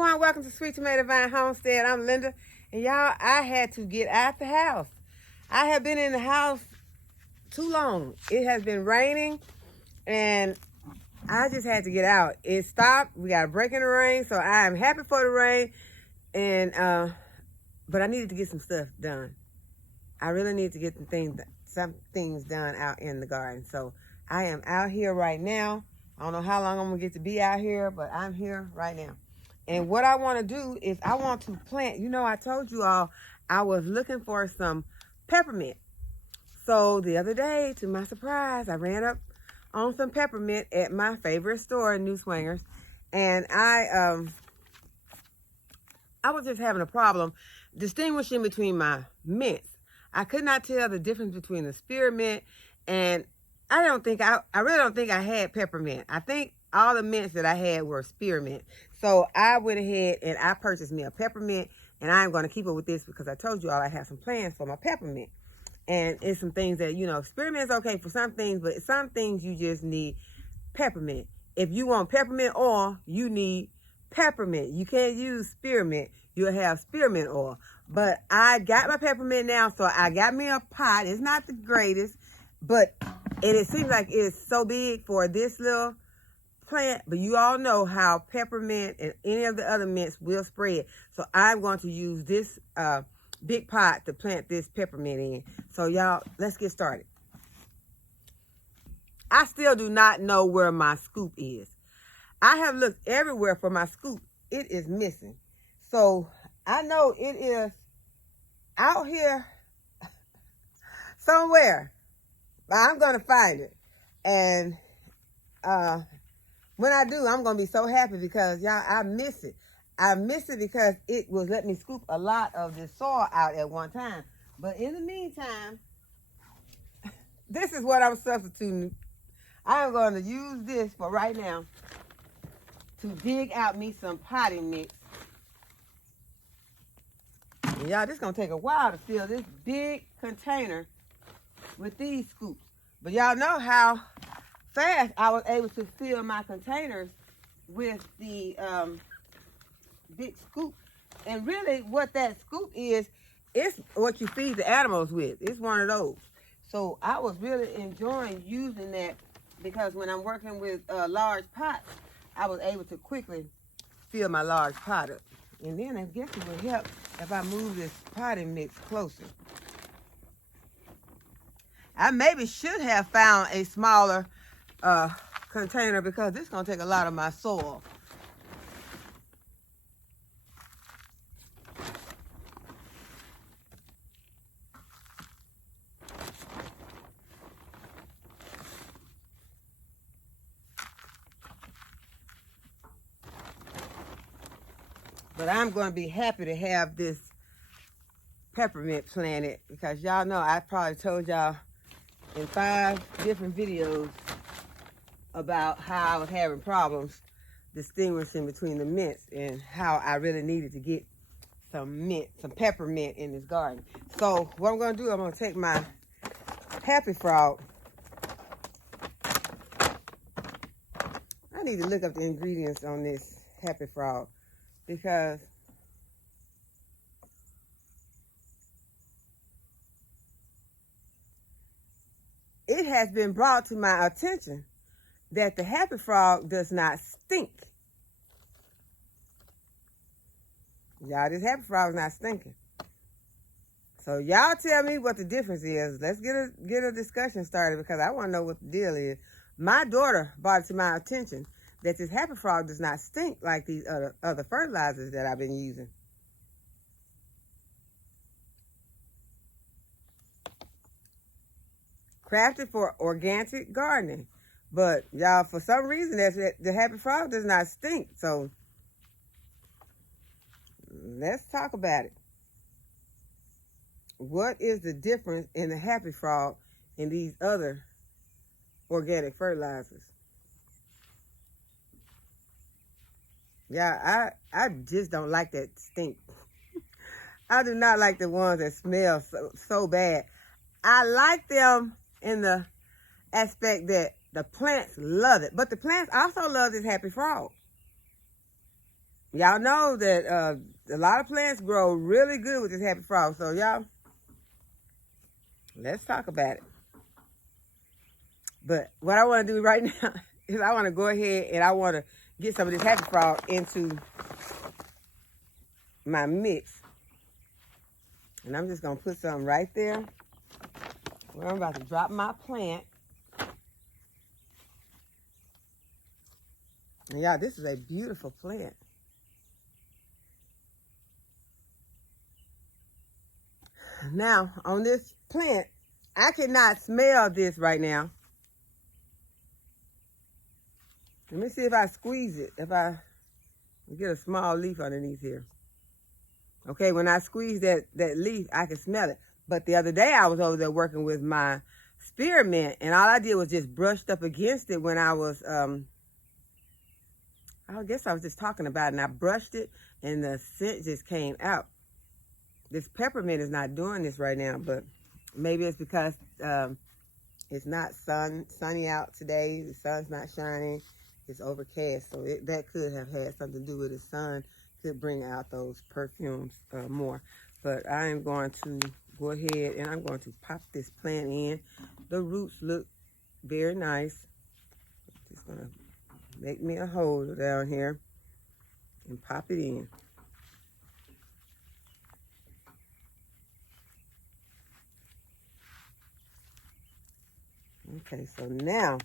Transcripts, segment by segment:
everyone, welcome to Sweet Tomato Vine Homestead. I'm Linda, and y'all, I had to get out the house. I have been in the house too long. It has been raining, and I just had to get out. It stopped. We got a break in the rain, so I am happy for the rain, and but I needed to get some stuff done. I really need to get some things done out in the garden. So I am out here right now. I don't know how long I'm gonna get to be out here, but I'm here right now. And what I want to do is I want to plant, I told you all I was looking for some peppermint. So the other day, to my surprise, I ran up on some peppermint at my favorite store, New Swingers. And I was just having a problem distinguishing between my mints. I could not tell the difference between the spearmint, and I really don't think I had peppermint. I think all the mints that I had were spearmint. So I went ahead and I purchased me a peppermint, and I'm going to keep up with this because I told you all I have some plans for my peppermint. And it's some things that, spearmint is okay for some things, but some things you just need peppermint. If you want peppermint oil, you need peppermint. You can't use spearmint. You'll have spearmint oil. But I got my peppermint now, so I got me a pot. It's not the greatest, but it seems like it's so big for this little plant, but you all know how peppermint and any of the other mints will spread. So I'm going to use this big pot to plant this peppermint in. So y'all, let's get started. I still do not know where my scoop is. I have looked everywhere for my scoop. It is missing. So I know it is out here somewhere, but I'm going to find it. And when I do, I'm going to be so happy because, y'all, I miss it. I miss it because it was letting me scoop a lot of this soil out at one time. But in the meantime, this is what I'm substituting. I'm going to use this for right now to dig out me some potting mix. And y'all, this is going to take a while to fill this big container with these scoops. But y'all know how fast I was able to fill my containers with the big scoop. And really what that scoop is, it's what you feed the animals with. It's one of those. So I was really enjoying using that because when I'm working with large pots, I was able to quickly fill my large pot up. And then I guess it would help if I move this potting mix closer. I maybe should have found a smaller container because this is going to take a lot of my soil. But I'm going to be happy to have this peppermint planted because y'all know I probably told y'all in 5 different videos about how I was having problems distinguishing between the mints and how I really needed to get some peppermint in this garden. So what I'm going to do, I'm going to take my Happy Frog. I need to look up the ingredients on this Happy Frog because it has been brought to my attention that the Happy Frog does not stink. Y'all, this Happy Frog is not stinking. So y'all tell me what the difference is. Let's get a discussion started because I want to know what the deal is. My daughter brought it to my attention that this Happy Frog does not stink like these other fertilizers that I've been using. Crafted for organic gardening. But y'all, for some reason, the Happy Frog does not stink. So let's talk about it. What is the difference in the Happy Frog and these other organic fertilizers? Yeah, I just don't like that stink. I do not like the ones that smell so bad. I like them in the aspect that the plants love it. But the plants also love this Happy Frog. y'all know that a lot of plants grow really good with this happy frost. So y'all, let's talk about it. But what I want to do right now is I want to go ahead and I want to get some of this happy frost into my mix. And I'm just going to put some right there where I'm about to drop my plant. And y'all, this is a beautiful plant. Now, on this plant, I cannot smell this right now. Let me see if I squeeze it, if I get a small leaf underneath here. Okay, when I squeeze that leaf, I can smell it. But the other day, I was over there working with my spearmint, and all I did was just brushed up against it when I was, I guess I was just talking about it, and I brushed it, and the scent just came out. This peppermint is not doing this right now, but maybe it's because it's not sunny out today. The sun's not shining. It's overcast, so that could have had something to do with the sun. Could bring out those perfumes more. But I am going to go ahead and I'm going to pop this plant in. The roots look very nice. Just going to make me a hole down here and pop it in. Okay, so now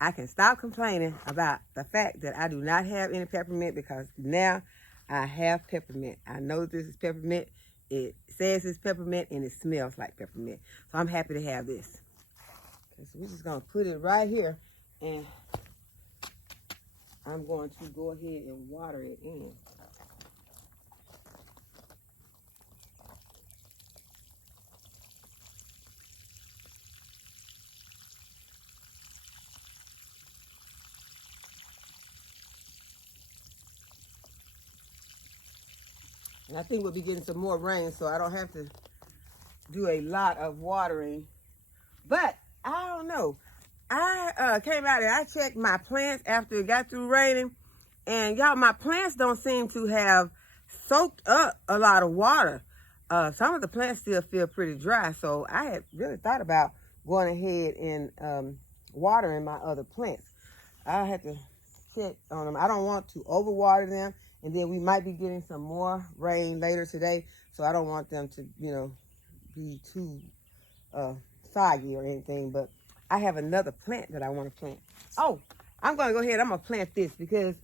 I can stop complaining about the fact that I do not have any peppermint, because now I have peppermint. I know this is peppermint. It says it's peppermint and it smells like peppermint. So I'm happy to have this. Okay, so we're just going to put it right here, and I'm going to go ahead and water it in. And I think we'll be getting some more rain, so I don't have to do a lot of watering. But I don't know. I came out and I checked my plants after it got through raining. And y'all, my plants don't seem to have soaked up a lot of water. Some of the plants still feel pretty dry. So I had really thought about going ahead and watering my other plants. I had to check on them. I don't want to overwater them. And then we might be getting some more rain later today. So I don't want them to, be too soggy or anything. But I have another plant that I want to plant. Oh, I'm going to go ahead. I'm going to plant this because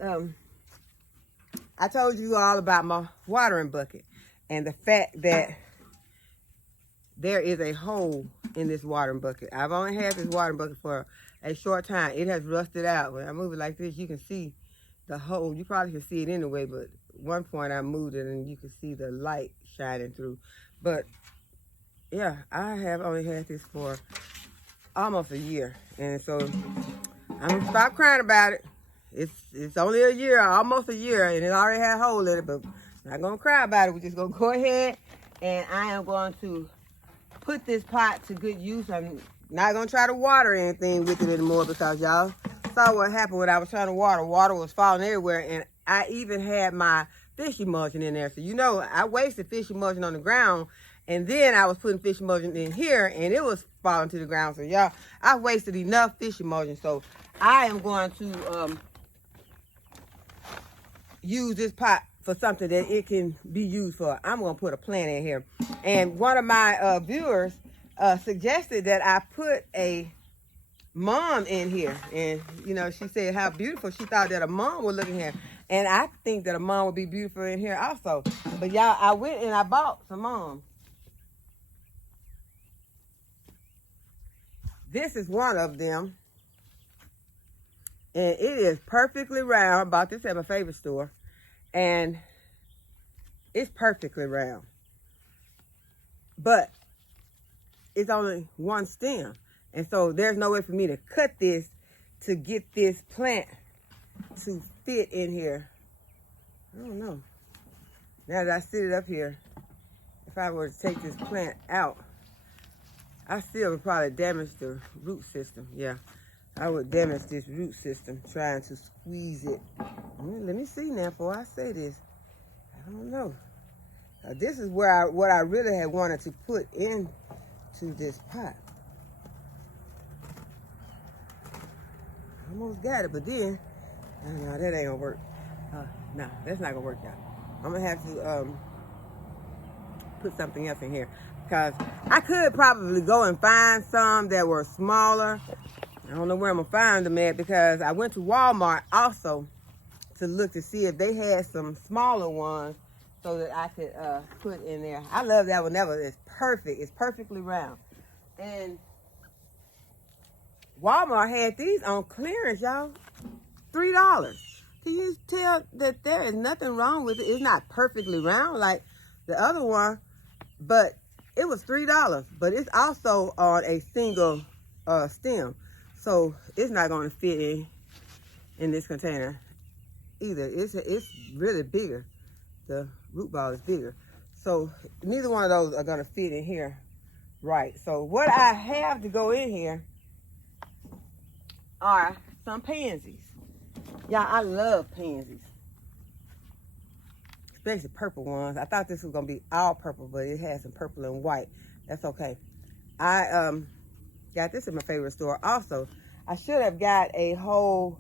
I told you all about my watering bucket. And the fact that there is a hole in this watering bucket. I've only had this watering bucket for a short time. It has rusted out. When I move it like this, you can see the hole. You probably can see it anyway, but at one point I moved it and you can see the light shining through. But yeah, I have only had this for almost a year, and so I'm gonna stop crying about it. It's only a year, almost a year, and it already had a hole in it, but I'm not gonna cry about it. We're just gonna go ahead and I am going to put this pot to good use. I'm not gonna try to water anything with it anymore, because y'all saw what happened when I was trying to water. Water was falling everywhere, and I even had my fish emulsion in there. So I wasted fish emulsion on the ground, and then I was putting fish emulsion in here, and it was falling to the ground. So y'all, I wasted enough fish emulsion. So I am going to use this pot for something that it can be used for. I'm going to put a plant in here. And one of my viewers suggested that I put a mom in here, and she said how beautiful she thought that a mom would look in here, and I think that a mom would be beautiful in here also. But y'all, I went and I bought some moms. This is one of them, and it is perfectly round. I bought this at my favorite store, and it's perfectly round, but it's only one stem. And so there's no way for me to cut this to get this plant to fit in here. I don't know. Now that I sit it up here, if I were to take this plant out, I still would probably damage the root system. Yeah, I would damage this root system trying to squeeze it. Let me see now before I say this. I don't know. This is where what I really had wanted to put into this pot. Almost got it, but then, no, that ain't gonna work. No, that's not gonna work, y'all. I'm gonna have to put something else in here, because I could probably go and find some that were smaller. I don't know where I'm gonna find them at, because I went to Walmart also to look to see if they had some smaller ones so that I could put in there. I love that one. That one is perfect. It's perfectly round. And Walmart had these on clearance, y'all. $3. Can you tell that there is nothing wrong with it? It's not perfectly round like the other one, but it was $3. But it's also on a single stem, so it's not going to fit in this container either. It's really bigger. The root ball is bigger, so neither one of those are going to fit in here, right? So what I have to go in here are some pansies. Y'all, I love pansies, especially purple ones. I thought this was gonna be all purple, but it has some purple and white. That's okay. I got this in my favorite store. Also, I should have got a whole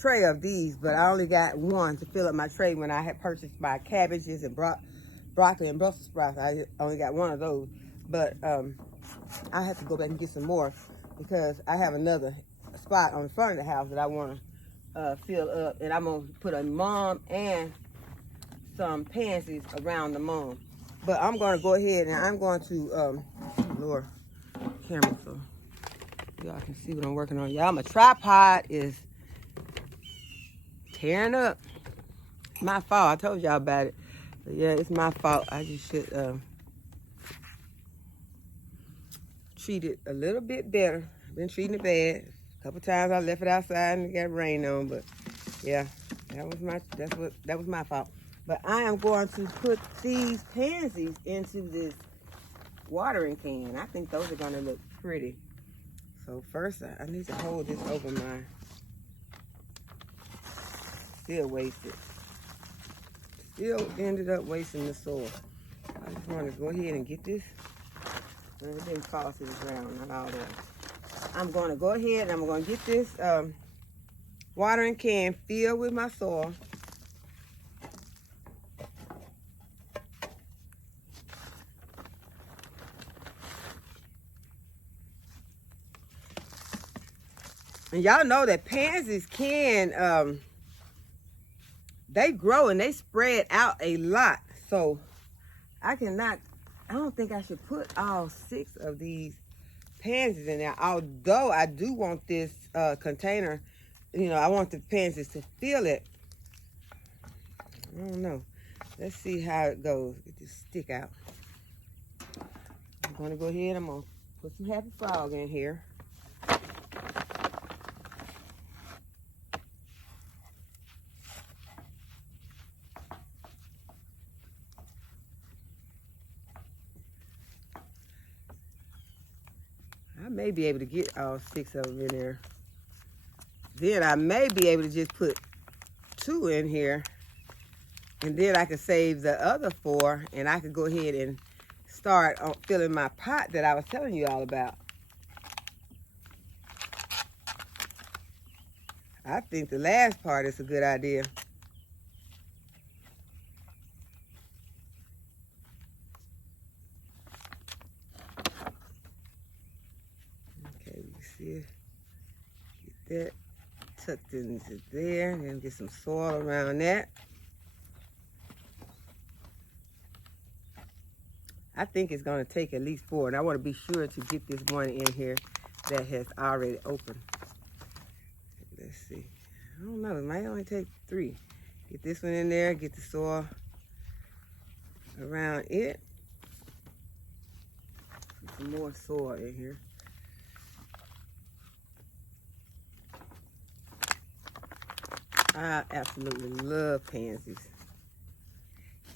tray of these, but I only got one to fill up my tray when I had purchased my cabbages and broccoli and Brussels sprouts. I only got one of those, but I have to go back and get some more, because I have another spot on the front of the house that I want to fill up, and I'm gonna put a mum and some pansies around the mum. But I'm gonna go ahead and I'm going to lower camera so y'all can see what I'm working on. Y'all, my tripod is tearing up. It's my fault. I told y'all about it, but yeah, it's my fault. I just should treat it a little bit better. I've been treating it bad. A couple times I left it outside and it got rain on, but yeah, that was my fault. But I am going to put these pansies into this watering can. I think those are going to look pretty. So first, I need to hold this over my, still wasted. Still ended up wasting the soil. I just want to go ahead and get this. Everything falls to the ground, not all that. I'm going to go ahead and I'm going to get this watering can filled with my soil. And y'all know that pansies can, they grow and they spread out a lot. So I don't think I should put all 6 of these pansies in there, although I do want this container, you know, I want the pansies to fill it. I don't know. Let's see how it goes. Get this stick out. I'm going to go ahead, I'm going to put some Happy Frog in here. I may be able to get all 6 of them in there. Then I may be able to just put 2 in here, and then I could save the other 4, and I could go ahead and start on filling my pot that I was telling you all about. I think the last part is a good idea. Okay, you see it? Get that tucked into there, and then get some soil around that. I think it's going to take at least 4, and I want to be sure to get this one in here that has already opened. Let's see. I don't know. It might only take 3. Get this one in there. Get the soil around it. Put some more soil in here. I absolutely love pansies.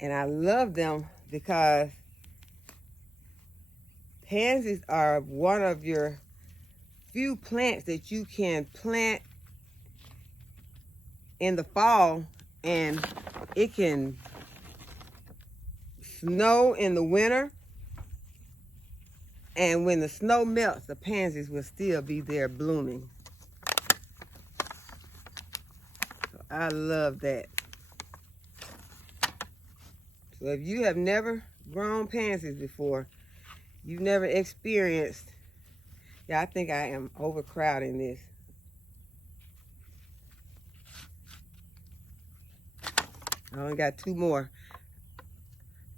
And I love them because pansies are one of your few plants that you can plant in the fall, and it can snow in the winter, and when the snow melts, the pansies will still be there blooming. So I love that. So if you have never grown pansies before, you've never experienced, yeah, I think I am overcrowding this. I only got 2 more.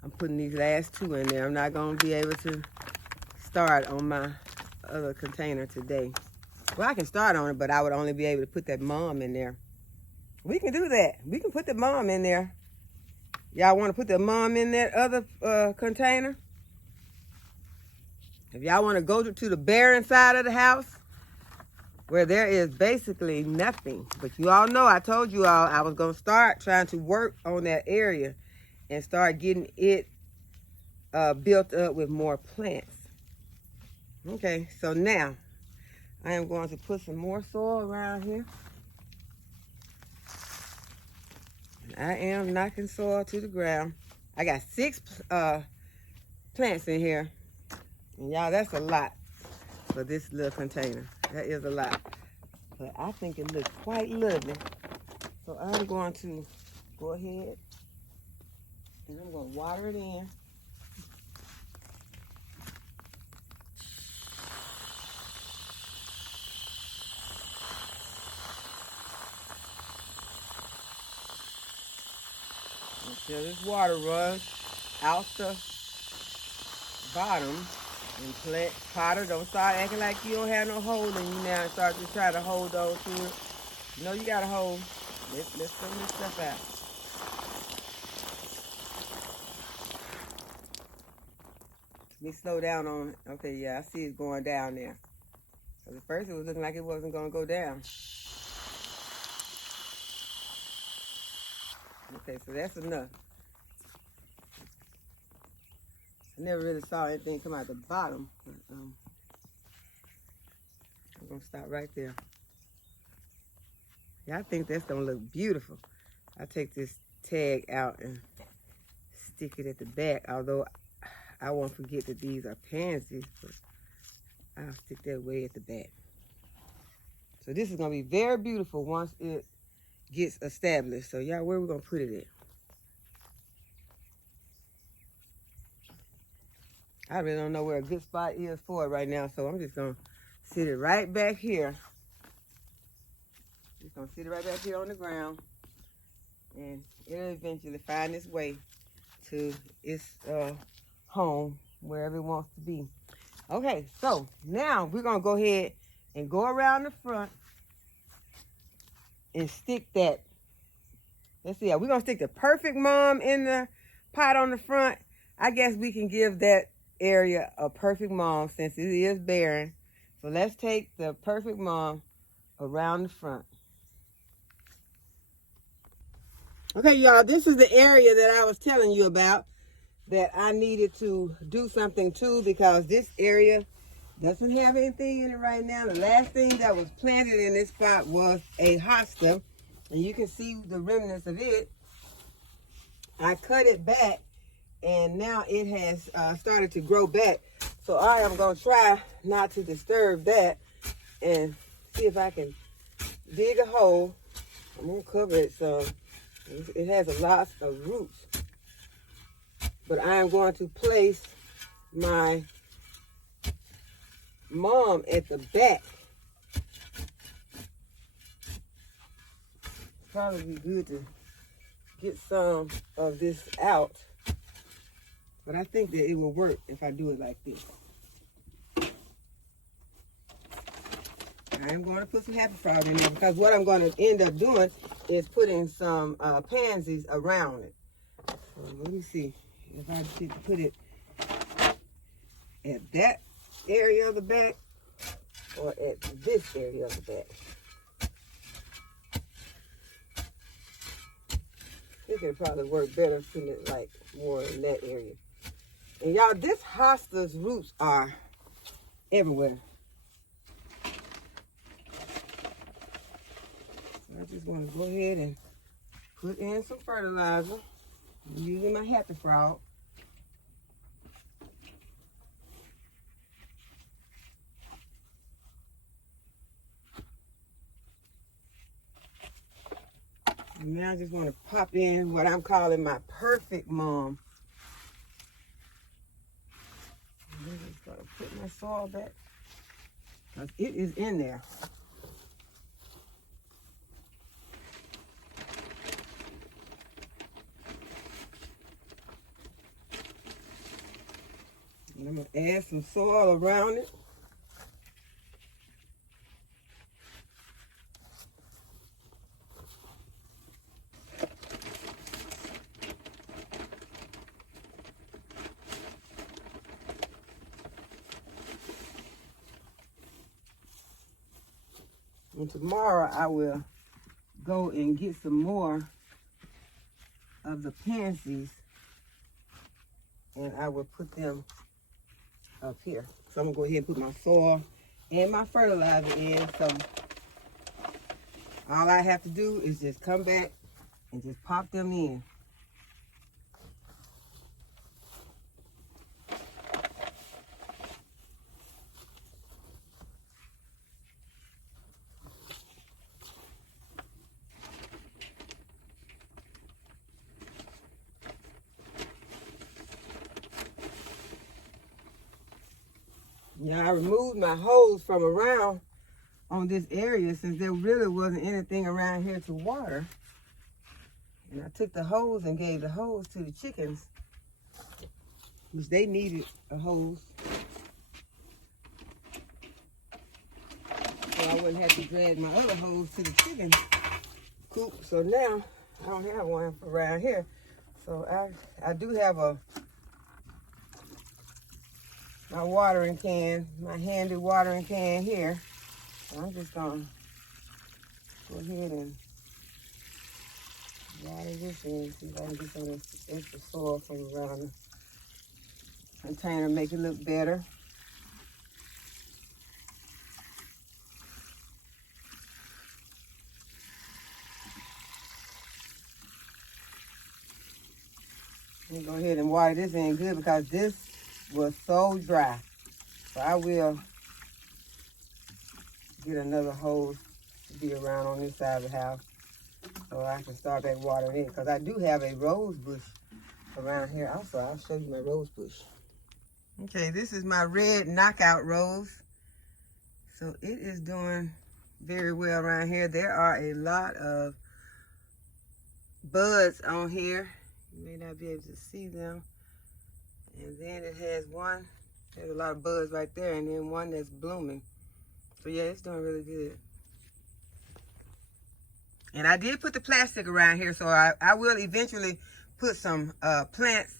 I'm putting these last 2 in there. I'm not going to be able to start on my other container today. Well, I can start on it, but I would only be able to put that mom in there. We can do that. We can put the mom in there. Y'all want to put the mom in that other container? If y'all want to go to the barren side of the house, where there is basically nothing. But you all know, I told you all I was going to start trying to work on that area and start getting it built up with more plants. Okay, so now I am going to put some more soil around here. I am knocking soil to the ground. I got 6 plants in here. And y'all, that's a lot for this little container. That is a lot. But I think it looks quite lovely. So I'm going to go ahead and I'm going to water it in. Until this water runs out the bottom. And plant potter, don't start acting like you don't have no hole in you now and start to try to hold on to it. You know you got a hole. Let's throw this stuff out. Let me slow down on it. Okay, yeah, I see it going down there. At first it was looking like it wasn't going to go down. Okay, so that's enough. I never really saw anything come out the bottom, but I'm going to stop right there. Yeah, I think that's going to look beautiful. I'll take this tag out and stick it at the back, although I won't forget that these are pansies, but I'll stick that way at the back. So this is going to be very beautiful once it gets established. So y'all, where are we going to put it at? I really don't know where a good spot is for it right now, so I'm just going to sit it right back here. Just going to sit it right back here on the ground, and it'll eventually find its way to its home, wherever it wants to be. Okay, so now we're going to go ahead and go around the front and stick that. Let's see, we're going to stick the perfect mom in the pot on the front. I guess we can give that area a perfect mom since it is barren. So let's take the perfect mom around the front. Okay, y'all, this is the area that I was telling you about that I needed to do something to, because this area doesn't have anything in it right now. The last thing that was planted in this spot was a hosta, and you can see the remnants of it. I cut it back, and now it has started to grow back. So I am going to try not to disturb that and see if I can dig a hole. I'm going to cover it so it has a lot of roots. But I am going to place my mom at the back. Probably be good to get some of this out. But I think that it will work if I do it like this. I'm going to put some happy frog in there, because what I'm going to end up doing is putting some pansies around it. So let me see if I should put it at that area of the back or at this area of the back. This would probably work better putting it like more in that area. And y'all, this hosta's roots are everywhere. just want to go ahead and put in some fertilizer. I'm using my happy frog. And now I just want to pop in what I'm calling my perfect mom. And I'm just going to put my soil back because it is in there. And I'm going to add some soil around it. And tomorrow I will go and get some more of the pansies and I will put them up here. So I'm gonna go ahead and put my soil and my fertilizer in. So all I have to do is just come back and just pop them in. Now I removed my hose from around on this area since there really wasn't anything around here to water. And I took the hose and gave the hose to the chickens, which they needed a hose. So I wouldn't have to drag my other hose to the chicken coop. So now I don't have one around here. So I do have my watering can, my handy watering can here. So I'm just gonna go ahead and water this in, see if I can get some of this extra soil from around the container, make it look better. I'm gonna go ahead and water this in good because this was so dry. So I will get another hose to be around on this side of the house so I can start back watering it, because I do have a rose bush around here. Also, I'll show you my rose bush. Okay, this is my red knockout rose. So it is doing very well around here. There are a lot of buds on here. You may not be able to see them. And then it has one, there's a lot of buds right there, and then one that's blooming. So yeah, it's doing really good. And I did put the plastic around here, so I will eventually put some plants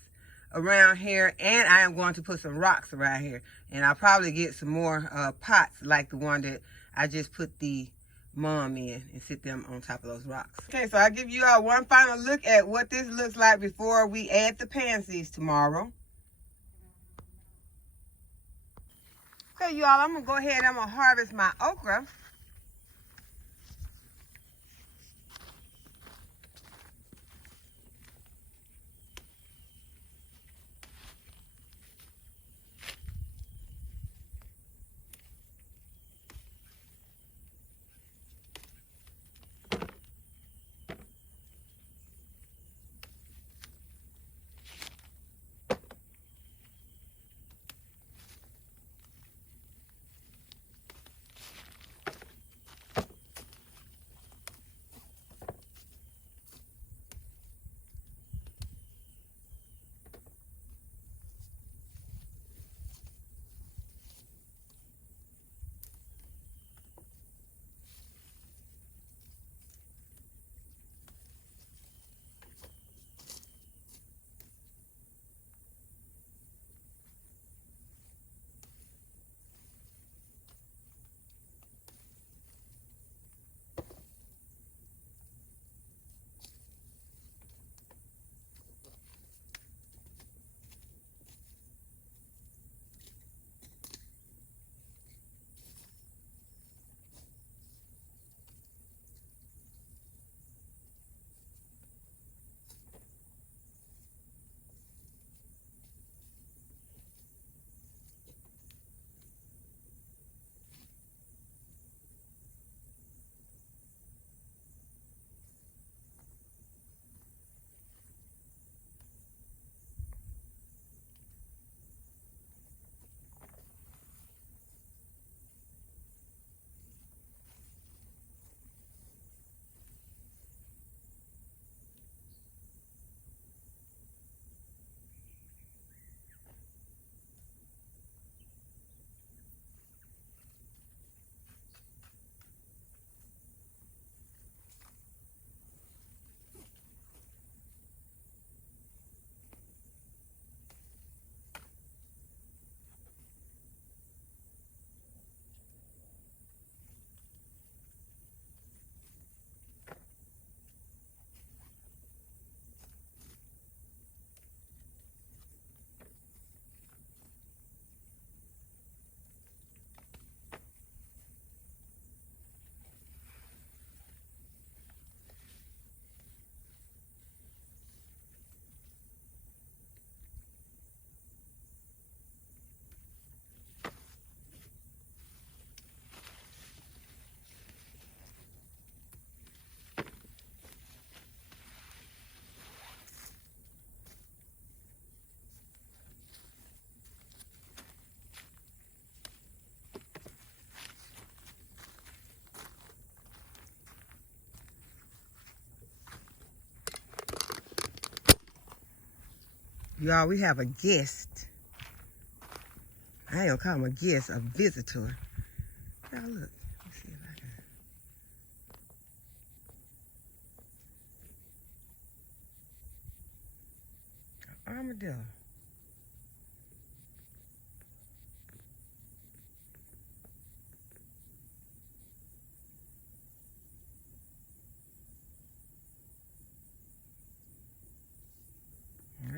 around here, and I am going to put some rocks around here. And I'll probably get some more pots like the one that I just put the mom in and sit them on top of those rocks. Okay, so I'll give you all one final look at what this looks like before we add the pansies tomorrow. Okay, you all, I'm gonna go ahead and I'm gonna harvest my okra. Y'all, we have a guest. I ain't gonna call him a guest, a visitor. Y'all look. Let's see if I can. Armadillo.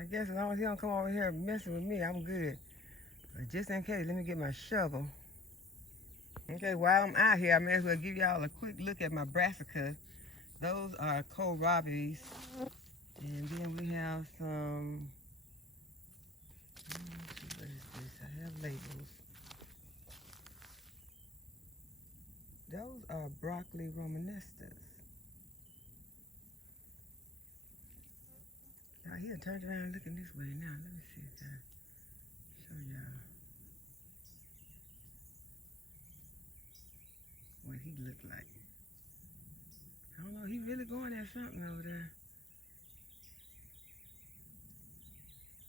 I guess as long as he don't come over here messing with me, I'm good. But just in case, let me get my shovel. Okay, while I'm out here, I may as well give y'all a quick look at my brassicas. Those are kohlrabies. And then we have some, what is this? I have labels. Those are broccoli romanestas. Now he done turned around looking this way now. Let me see if I show y'all what he looked like. I don't know, he really going at something over there.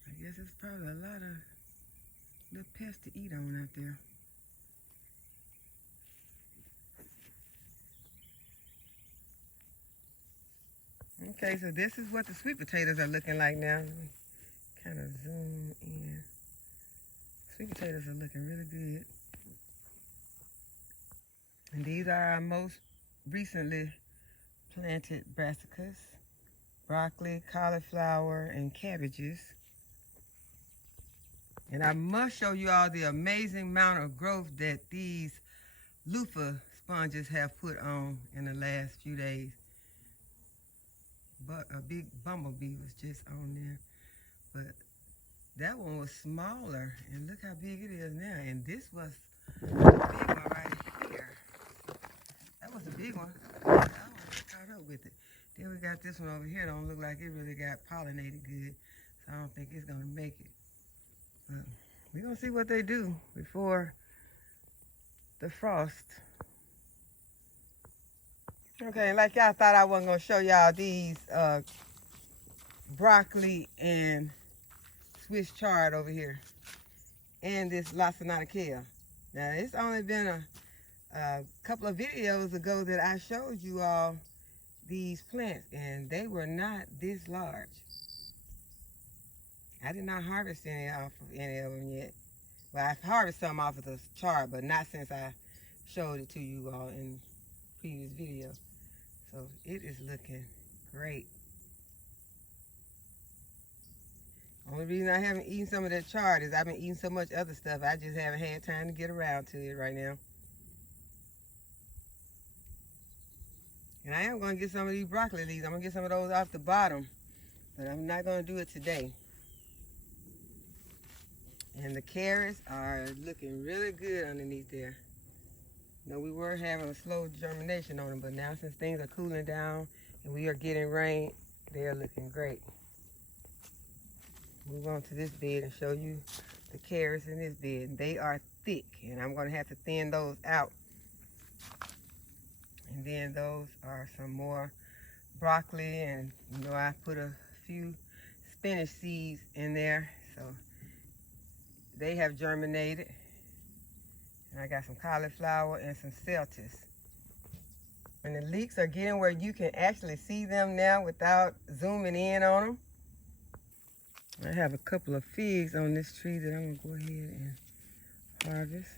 I guess it's probably a lot of little pests to eat on out there. Okay, so this is what the sweet potatoes are looking like now. Let me kind of zoom in. Sweet potatoes are looking really good. And these are our most recently planted brassicas, broccoli, cauliflower, and cabbages. And I must show you all the amazing amount of growth that these loofah sponges have put on in the last few days. But a big bumblebee was just on there. But that one was smaller, and look how big it is now. And this was a big one right here. That was a big one. I was caught up with it. Then we got this one over here. Don't look like it really got pollinated good, so I don't think it's gonna make it. But we're gonna see what they do before the frost. Okay, like y'all thought I wasn't gonna show y'all these broccoli and Swiss chard over here, and this lacinato kale. Now it's only been a couple of videos ago that I showed you all these plants, and they were not this large. I did not harvest any off of any of them yet. Well, I've harvested some off of the chard, but not since I showed it to you all in previous video. So it is looking great. Only reason I haven't eaten some of that chard is I've been eating so much other stuff. I just haven't had time to get around to it right now. And I am going to get some of these broccoli leaves. I'm going to get some of those off the bottom, but I'm not going to do it today. And the carrots are looking really good underneath there. You know, we were having a slow germination on them, but now since things are cooling down and we are getting rain, they are looking great. Move on to this bed and show you the carrots in this bed. They are thick, and I'm going to have to thin those out. And then those are some more broccoli, and you know, I put a few spinach seeds in there, so they have germinated. And I got some cauliflower and some celtis. And the leeks are getting where you can actually see them now without zooming in on them. I have a couple of figs on this tree that I'm gonna go ahead and harvest.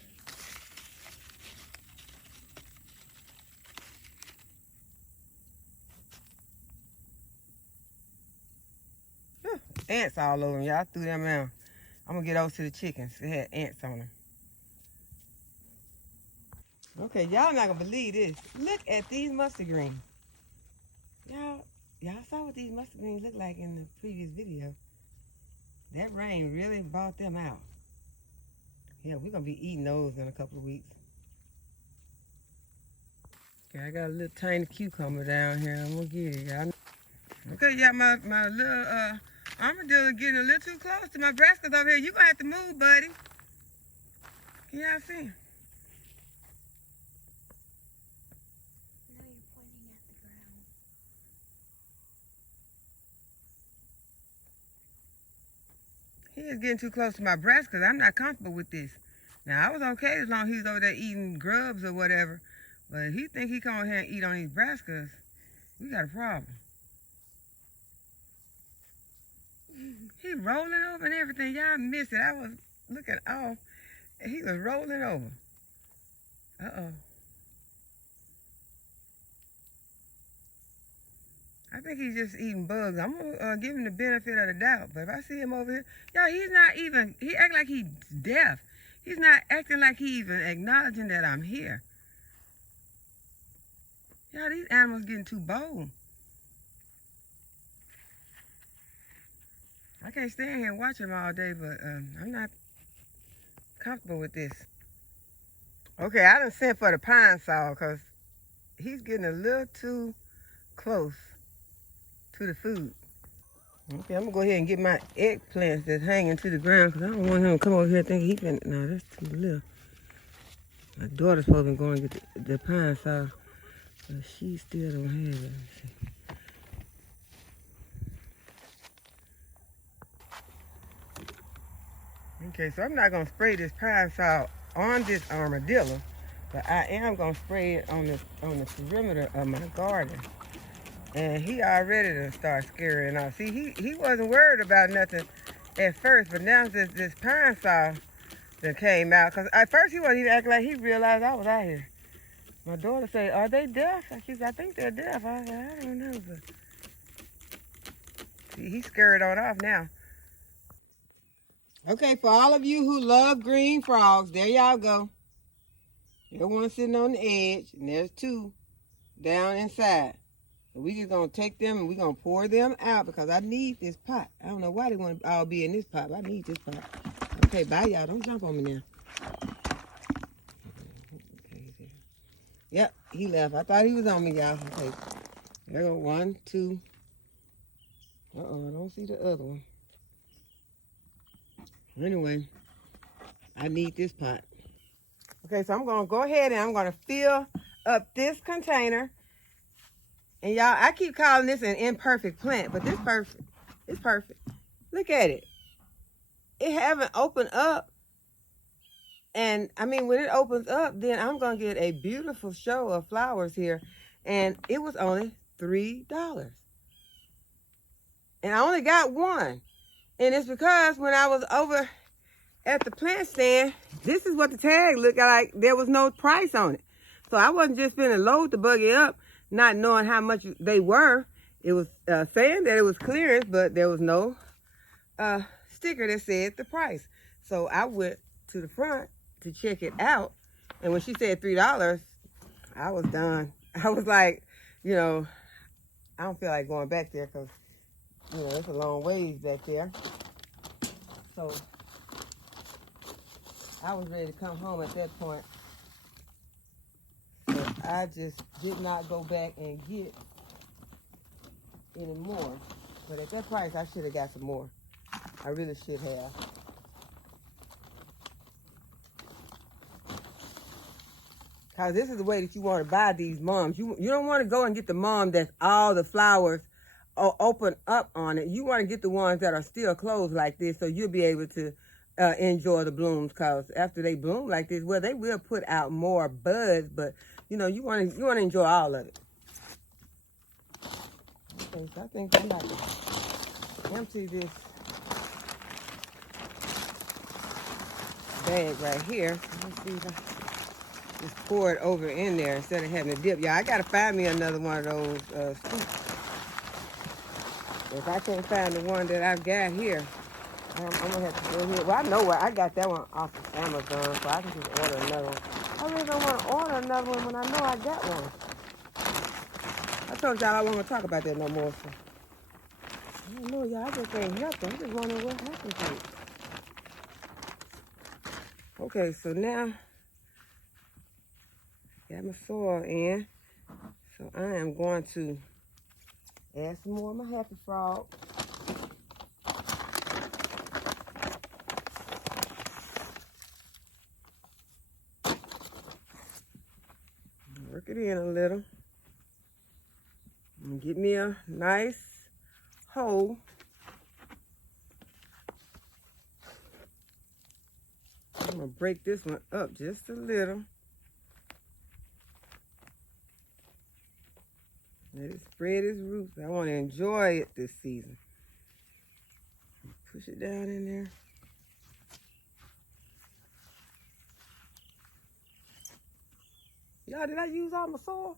Ants all over them, y'all. I threw them out. I'm gonna get over to the chickens. They had ants on them. Okay, y'all not gonna believe this. Look at these mustard greens. Y'all saw what these mustard greens look like in the previous video. That rain really brought them out. Yeah, we're gonna be eating those in a couple of weeks. Okay, I got a little tiny cucumber down here. I'm gonna get it, y'all. Okay, yeah, my little armadillo getting a little too close to my brassicas over here. You gonna have to move, buddy. Can y'all see him? No, you're pointing at the ground. He is getting too close to my breast because I'm not comfortable with this. Now, I was okay as long as he was over there eating grubs or whatever. But if he think he come over here and eat on these brassicas, we got a problem. He rolling over and everything. Y'all missed it. I was looking off. And he was rolling over. Uh-oh. I think he's just eating bugs. I'm going to give him the benefit of the doubt. But if I see him over here, y'all, he's not even, he act like he's deaf. He's not acting like he even acknowledging that I'm here. Y'all, these animals getting too bold. I can't stand here and watch him all day, but I'm not comfortable with this. Okay, I done sent for the pine saw because he's getting a little too close to the food. Okay, I'm gonna go ahead and get my eggplants that's hanging to the ground because I don't want him to come over here and think he can. No, that's too little. My daughter's supposed to go and get the pine saw, but she still don't have it. Let me see. Okay, so I'm not gonna spray this pine saw on this armadillo, but I am gonna spray it on the perimeter of my garden. And he already done start scaring off. See, he wasn't worried about nothing at first, but now this pine saw that came out. Because at first he wasn't even acting like he realized I was out here. My daughter said, "Are they deaf?" She said, "I think they're deaf." I was like, "I don't know." But see, he's scared on off now. Okay, for all of you who love green frogs, there y'all go. There's one sitting on the edge, and there's two down inside. So we just gonna take them and we gonna pour them out because I need this pot. I don't know why they want to all be in this pot, but I need this pot. Okay, bye y'all. Don't jump on me now. Okay, there. Yep, he left. I thought he was on me, y'all. Okay, there go 1, 2. Uh-oh, I don't see the other one. Anyway, I need this pot. Okay, so I'm gonna go ahead and I'm gonna fill up this container. And y'all, I keep calling this an imperfect plant, but this perfect. It's perfect. Look at it. It haven't opened up. And I mean, when it opens up, then I'm going to get a beautiful show of flowers here. And it was only $3. And I only got one. And it's because when I was over at the plant stand, this is what the tag looked like. There was no price on it. So I wasn't just finna load the buggy up, not knowing how much they were. It was saying that it was clearance, but there was no sticker that said the price. So I went to the front to check it out. And when she said $3, I was done. I was like, you know, I don't feel like going back there because, you know, it's a long ways back there. So I was ready to come home at that point. So I just did not go back and get any more. But at that price, I should have got some more. I really should have. Because this is the way that you want to buy these mums. You don't want to go and get the mum that's all the flowers open up on it. You want to get the ones that are still closed like this so you'll be able to enjoy the blooms. Because after they bloom like this, well, they will put out more buds, but you know, you want to enjoy all of it. Okay, so I think I'm about to empty this bag right here. Let's see if I just pour it over in there instead of having to dip. Yeah, I got to find me another one of those scoops. If I can't find the one that I've got here, I'm going to have to go here. Well, I know where I got that one off of Amazon, so I can just order another one. I really don't want to order another one when I know I got one. I told y'all I won't talk about that no more. So. I don't know, y'all. I just ain't nothing. I'm just wondering what happened to it. Okay, so now got my soil in. So I am going to add some more of my happy frog. Work it in a little. And get me a nice hole. going to break this one up just a little. Let it spread its roots. I want to enjoy it this season. Push it down in there. Y'all, did I use all my soil?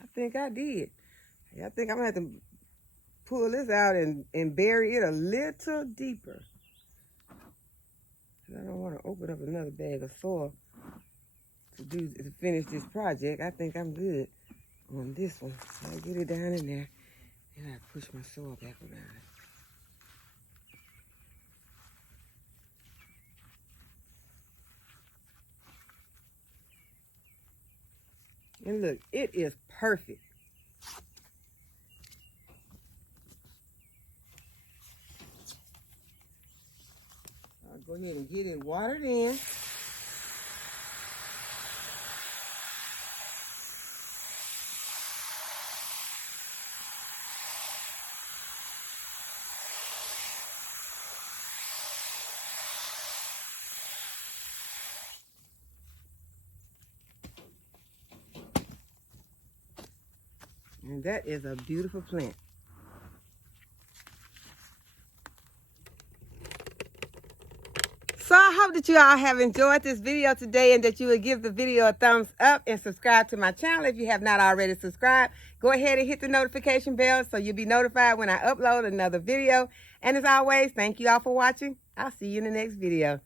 I think I did. I think I'm going to have to pull this out and bury it a little deeper. I don't want to open up another bag of soil to finish this project. I think I'm good on this one. I'll get it down in there and I push my soil back around. And look, it is perfect. I'll go ahead and get it watered in. And that is a beautiful plant. So I hope that you all have enjoyed this video today and that you will give the video a thumbs up and subscribe to my channel if you have not already subscribed. Go ahead and hit the notification bell so you'll be notified when I upload another video. And as always, thank you all for watching. I'll see you in the next video.